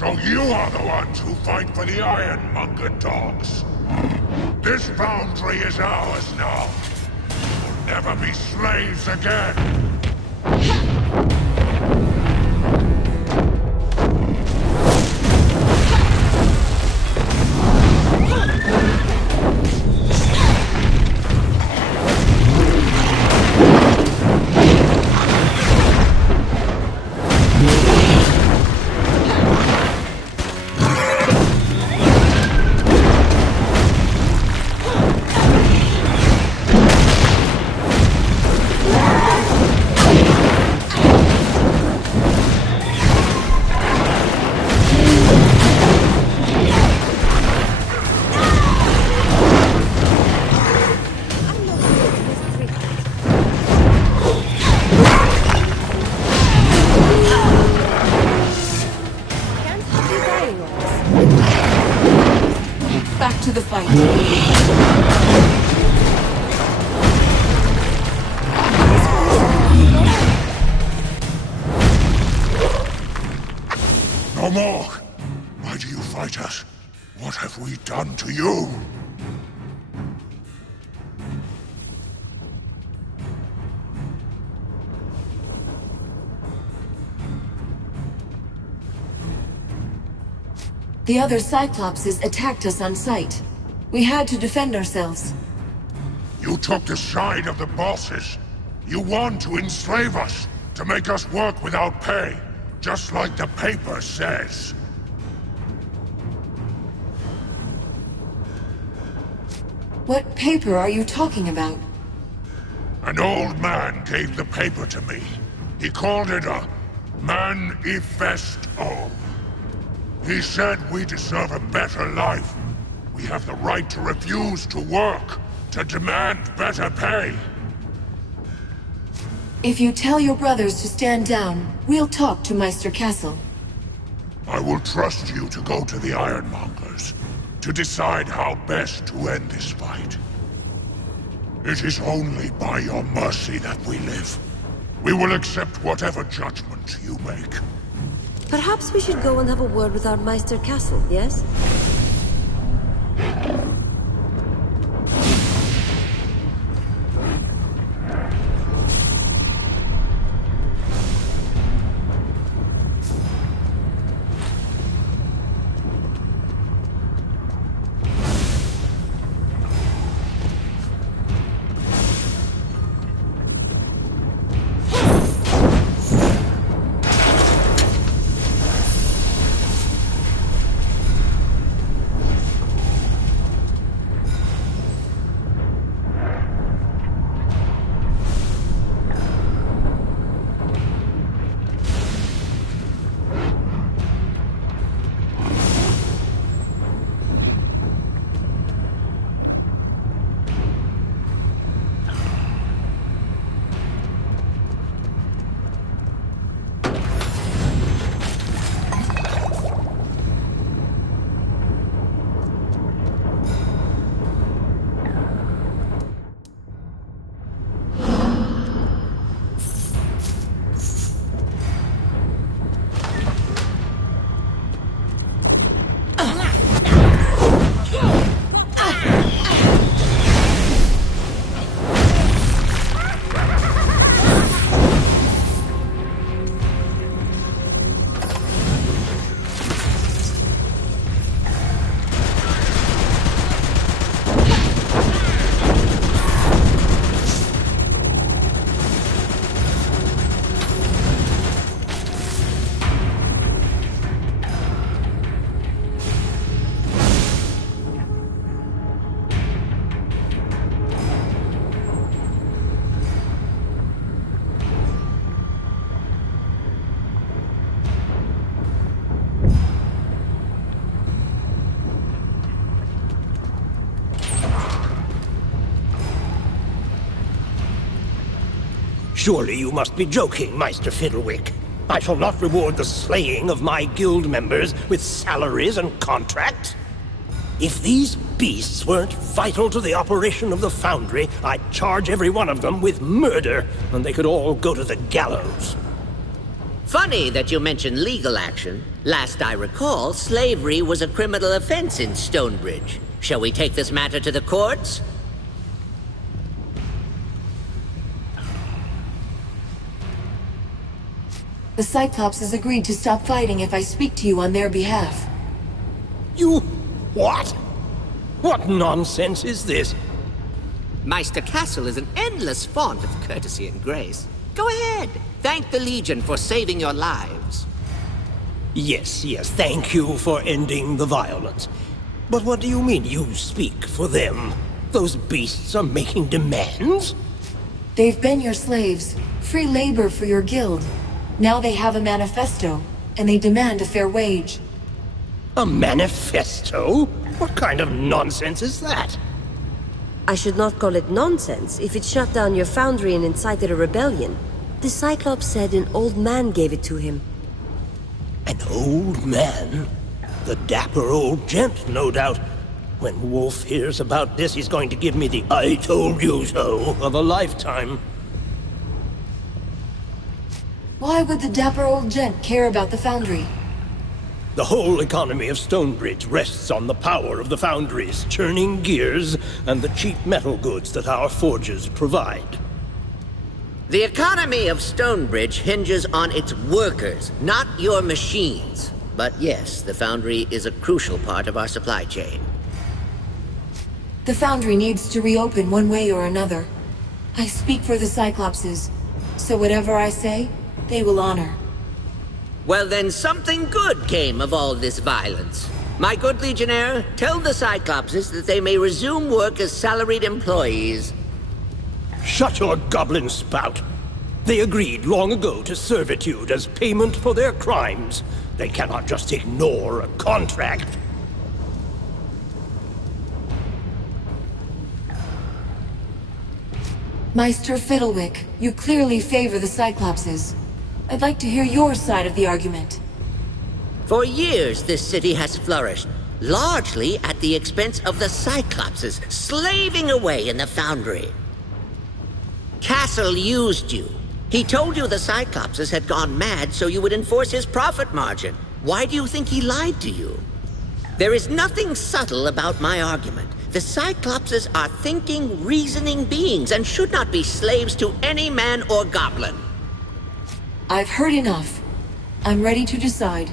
So you are the ones who fight for the Ironmonger dogs. This foundry is ours now. We'll never be slaves again. Back to the fight. No more! Why do you fight us? What have we done to you? The other Cyclopses attacked us on sight. We had to defend ourselves. You took the side of the bosses. You want to enslave us, to make us work without pay, just like the paper says. What paper are you talking about? An old man gave the paper to me. He called it a manifesto. He said we deserve a better life. We have the right to refuse to work, to demand better pay. If you tell your brothers to stand down, we'll talk to Meister Castle. I will trust you to go to the Ironmongers, to decide how best to end this fight. It is only by your mercy that we live. We will accept whatever judgment you make. Perhaps we should go and have a word with our Meister Castle, yes? Surely you must be joking, Meister Fiddlewick. I shall not reward the slaying of my guild members with salaries and contracts. If these beasts weren't vital to the operation of the foundry, I'd charge every one of them with murder, and they could all go to the gallows. Funny that you mention legal action. Last I recall, slavery was a criminal offense in Stonebridge. Shall we take this matter to the courts? The Cyclops has agreed to stop fighting if I speak to you on their behalf. You... what? What nonsense is this? Meister Castle is an endless font of courtesy and grace. Go ahead. Thank the Legion for saving your lives. Yes, thank you for ending the violence. But what do you mean you speak for them? Those beasts are making demands? They've been your slaves, free labor for your guild. Now they have a manifesto, and they demand a fair wage. A manifesto? What kind of nonsense is that? I should not call it nonsense if it shut down your foundry and incited a rebellion. The Cyclops said an old man gave it to him. An old man? The dapper old gent, no doubt. When Wolf hears about this, he's going to give me the "I told you so" of a lifetime. Why would the dapper old gent care about the foundry? The whole economy of Stonebridge rests on the power of the foundries, churning gears, and the cheap metal goods that our forges provide. The economy of Stonebridge hinges on its workers, not your machines. But yes, the foundry is a crucial part of our supply chain. The foundry needs to reopen one way or another. I speak for the Cyclopses, so whatever I say, they will honor. Well then, something good came of all this violence. My good Legionnaire, tell the Cyclopses that they may resume work as salaried employees. Shut your goblin spout! They agreed long ago to servitude as payment for their crimes. They cannot just ignore a contract. Meister Fiddlewick, you clearly favor the Cyclopses. I'd like to hear your side of the argument. For years, this city has flourished, largely at the expense of the Cyclopses, slaving away in the foundry. Castle used you. He told you the Cyclopses had gone mad so you would enforce his profit margin. Why do you think he lied to you? There is nothing subtle about my argument. The Cyclopses are thinking, reasoning beings and should not be slaves to any man or goblin. I've heard enough. I'm ready to decide.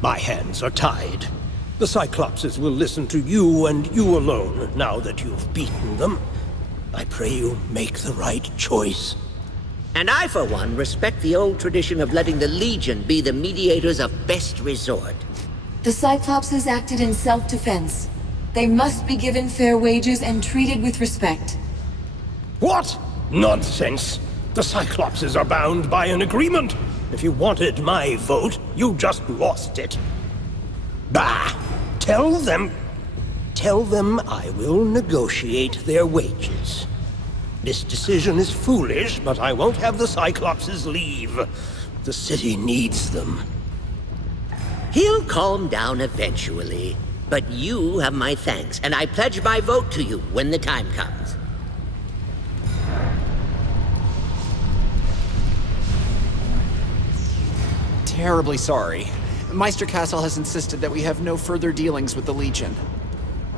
My hands are tied. The Cyclopses will listen to you and you alone, now that you've beaten them. I pray you make the right choice. And I, for one, respect the old tradition of letting the Legion be the mediators of best resort. The Cyclopses acted in self-defense. They must be given fair wages and treated with respect. What? Nonsense! The Cyclopses are bound by an agreement. If you wanted my vote, you just lost it. Bah! Tell them I will negotiate their wages. This decision is foolish, but I won't have the Cyclopses leave. The city needs them. He'll calm down eventually. But you have my thanks, and I pledge my vote to you when the time comes. Terribly sorry. Meister Castle has insisted that we have no further dealings with the Legion.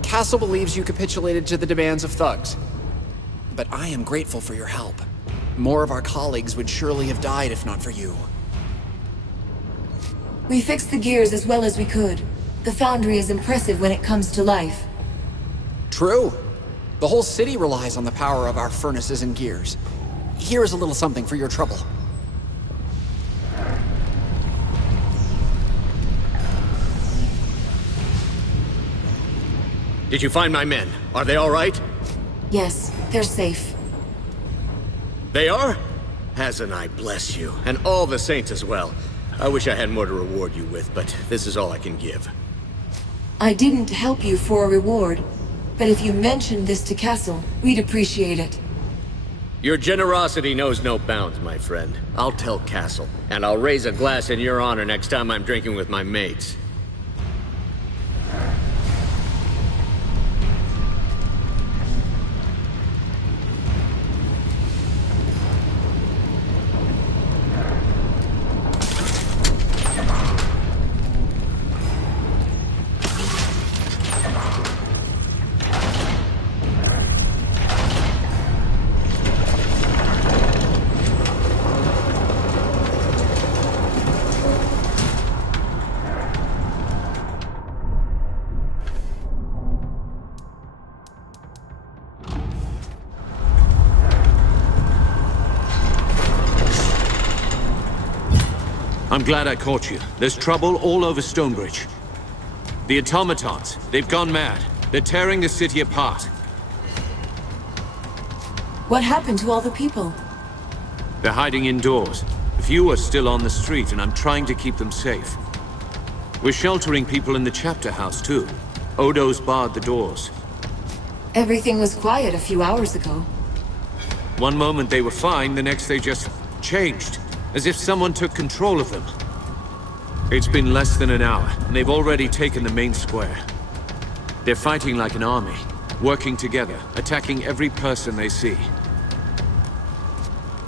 Castle believes you capitulated to the demands of thugs. But I am grateful for your help. More of our colleagues would surely have died if not for you. We fixed the gears as well as we could. The foundry is impressive when it comes to life. True. The whole city relies on the power of our furnaces and gears. Here is a little something for your trouble. Did you find my men? Are they all right? Yes, they're safe. They are? Hazanai bless you, and all the saints as well. I wish I had more to reward you with, but this is all I can give. I didn't help you for a reward, but if you mentioned this to Castle, we'd appreciate it. Your generosity knows no bounds, my friend. I'll tell Castle, and I'll raise a glass in your honor next time I'm drinking with my mates. I'm glad I caught you. There's trouble all over Stonebridge. The automatons, they've gone mad. They're tearing the city apart. What happened to all the people? They're hiding indoors. A few are still on the street, and I'm trying to keep them safe. We're sheltering people in the chapter house, too. Odo's barred the doors. Everything was quiet a few hours ago. One moment they were fine, the next they just changed. As if someone took control of them. It's been less than an hour, and they've already taken the main square. They're fighting like an army, working together, attacking every person they see.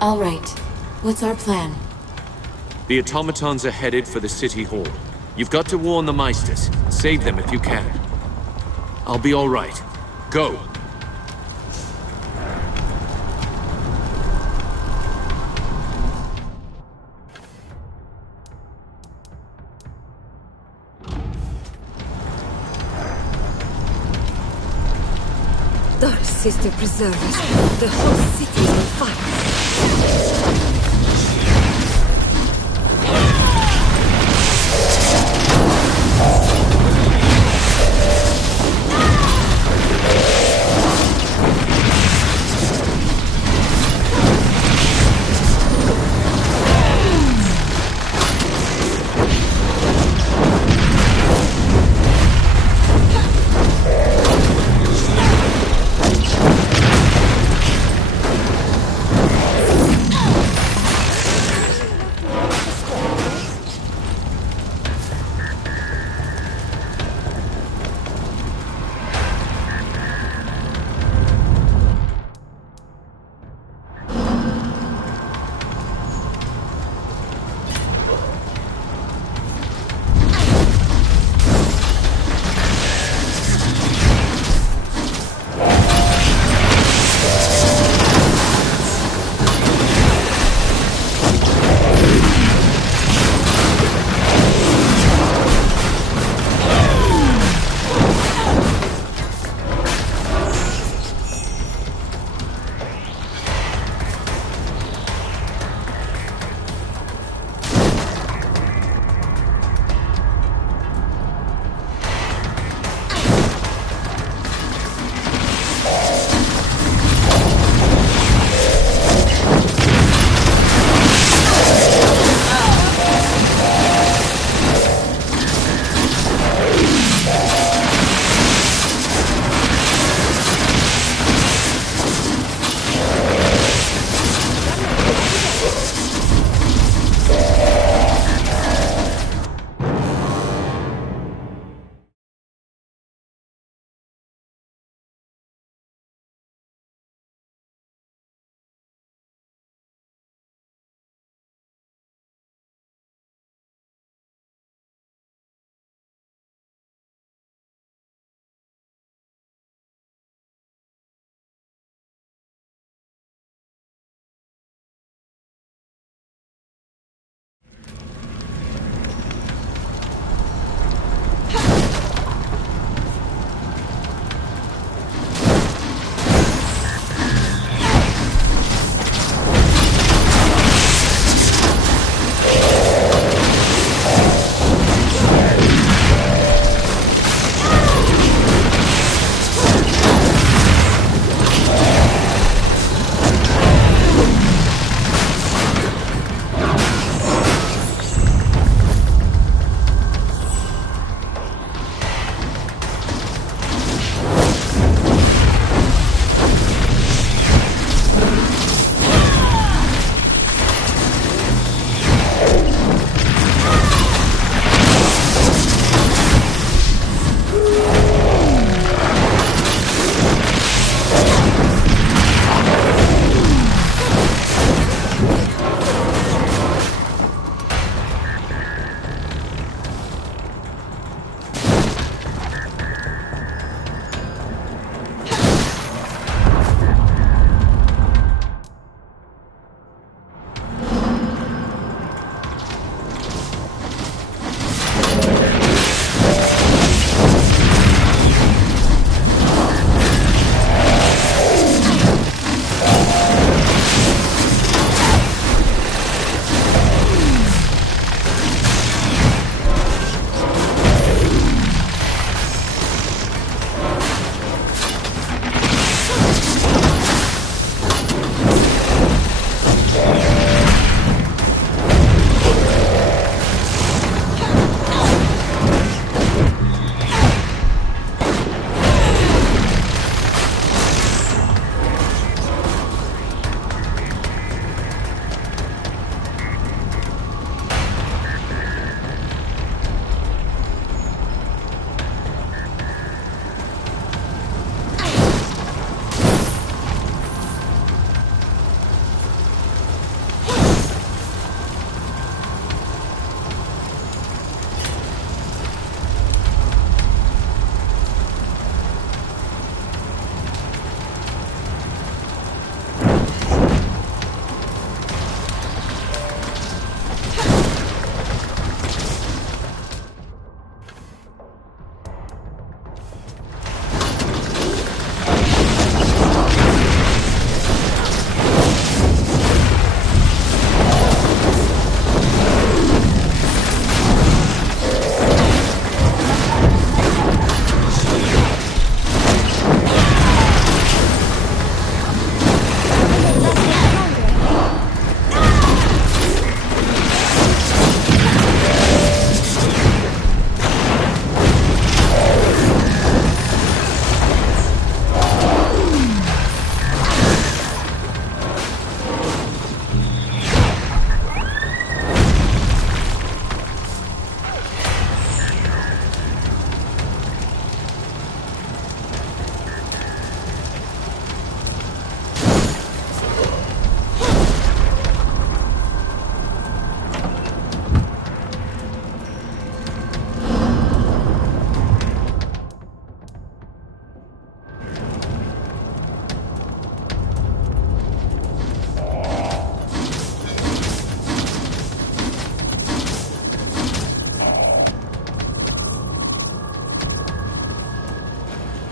All right. What's our plan? The automatons are headed for the city hall. You've got to warn the Meisters. Save them if you can. I'll be all right. Go! Dark Sister preserve us. The whole city is on fire.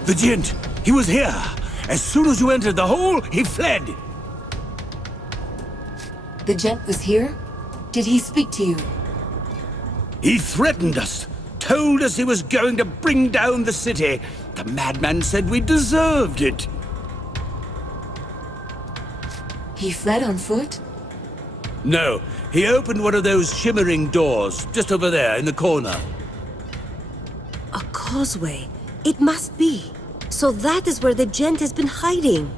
The Gent! He was here! As soon as you entered the hole, he fled! The Gent was here? Did he speak to you? He threatened us! Told us he was going to bring down the city! The madman said we deserved it! He fled on foot? No, he opened one of those shimmering doors, just over there, in the corner. A causeway. It must be. So that is where the Gent has been hiding.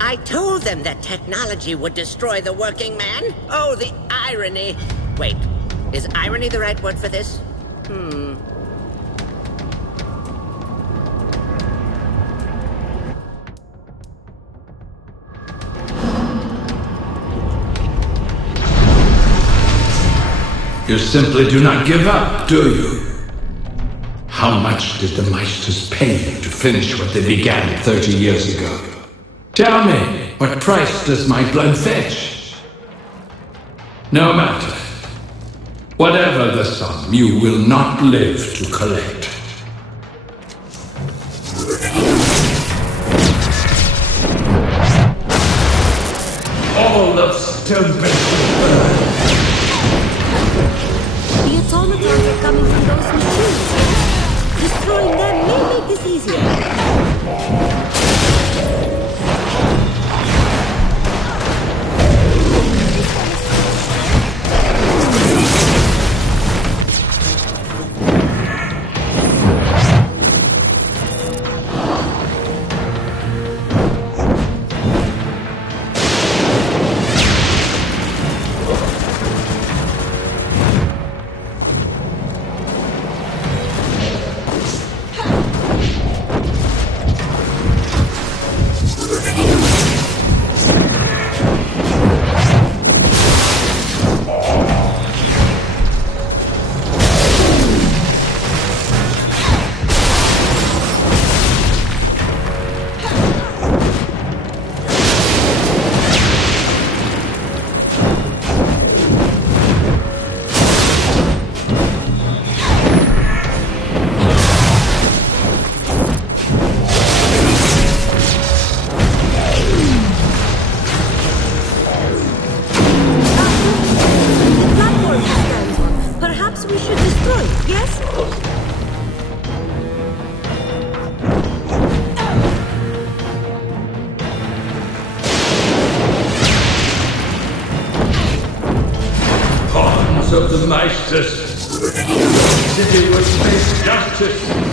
I told them that technology would destroy the working man. Oh, the irony. Wait, is irony the right word for this? You simply do not give up, do you? How much did the Meisters pay you to finish what they began 30 years ago? Tell me, what price does my blood fetch? No matter. Whatever the sum, you will not live to collect. All of Stonebridge. The automatons are coming from those machines. Destroying them may make this easier. Of the Meisters. The city will face justice.